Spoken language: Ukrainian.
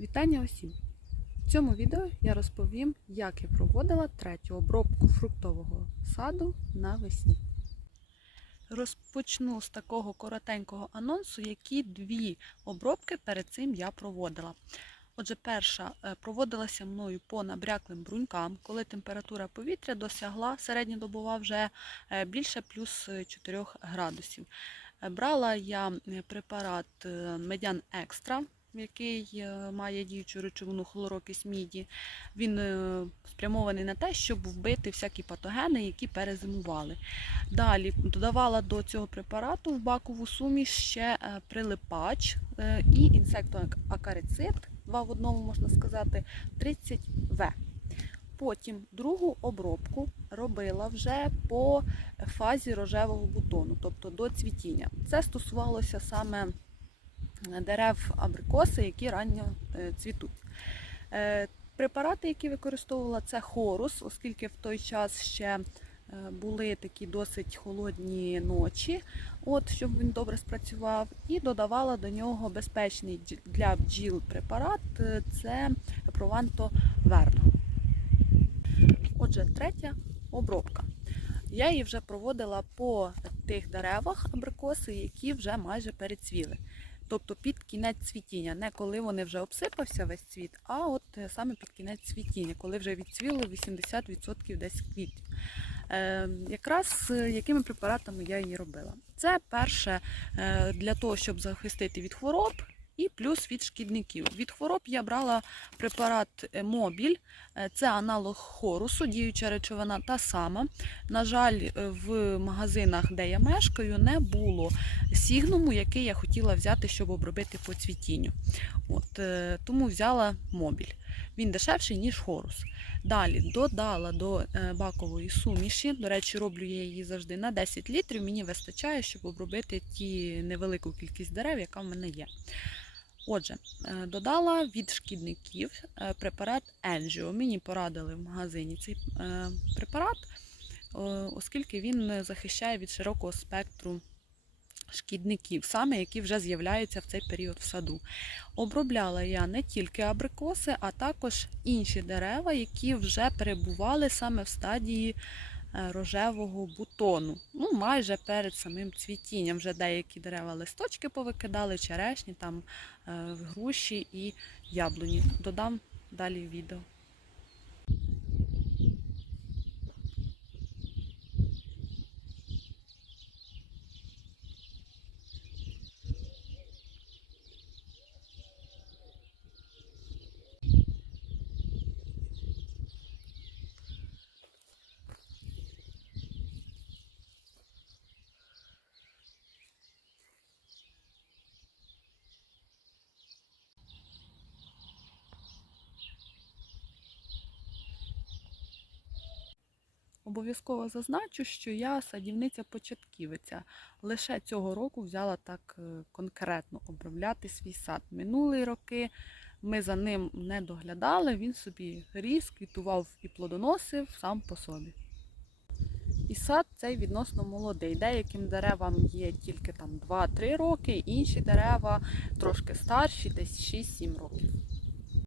Вітання усім! В цьому відео я розповім, як я проводила третю обробку фруктового саду навесні. Розпочну з такого коротенького анонсу, які дві обробки перед цим я проводила. Отже, перша е, проводилася мною по набряклим брунькам, коли температура повітря досягла середньодобова вже е, більше плюс 4 градусів. Е, Брала я препарат Медян Екстра, який е, має діючу речовину хлорокись міді. Він е, спрямований на те, щоб вбити всякі патогени, які перезимували. Далі додавала до цього препарату в бакову суміш ще е, прилипач і інсектоакарицид, два в одному можна сказати, 30В. Потім другу обробку робила вже по фазі рожевого бутону, тобто до цвітіння. Це стосувалося саме дерев абрикоси, які ранньо е, цвітуть. Е, Препарати, які використовувала, це хорус, оскільки в той час ще е, були такі досить холодні ночі, от, щоб він добре спрацював, і додавала до нього безпечний для бджіл препарат це Прованто Верно. Отже, третя обробка. Я її вже проводила по тих деревах абрикоси, які вже майже перецвіли. Тобто під кінець цвітіння, не коли вони вже обсипався весь цвіт, а от е, саме під кінець цвітіння, коли вже відцвіло 80% десь квітів. Е, якраз е, якими препаратами я її робила? Це перше е, для того, щоб захистити від хвороб. І плюс від шкідників. Від хвороб я брала препарат е, Мобіль, Е, це аналог хорусу, діюча речовина та сама. На жаль, е, в магазинах, де я мешкаю, не було сігнуму, який я хотіла взяти, щоб обробити по цвітінню. От, тому взяла мобіль. Він дешевший, ніж хорус. Далі додала до бакової суміші. До речі, роблю я її завжди на 10 літрів. Мені вистачає, щоб обробити ті невелику кількість дерев, яка в мене є. Отже, е, додала від шкідників е, препарат Енжіо. Мені порадили в магазині цей е, препарат, оскільки він захищає від широкого спектру шкідників, саме які вже з'являються в цей період в саду. Обробляла я не тільки абрикоси, а також інші дерева, які вже перебували саме в стадії рожевого бутону. Ну, майже перед самим цвітінням. Вже деякі дерева листочки повикидали, черешні, там е, груші і яблуні. Додам далі відео. Обов'язково зазначу, що я садівниця-початківиця. Лише цього року взяла так е, конкретно обробляти свій сад. Минулі роки ми за ним не доглядали, він собі ріс, квітував і плодоносив сам по собі. І сад цей відносно молодий. Деяким деревам є тільки там 2-3 роки, інші дерева трошки старші, десь 6-7 років.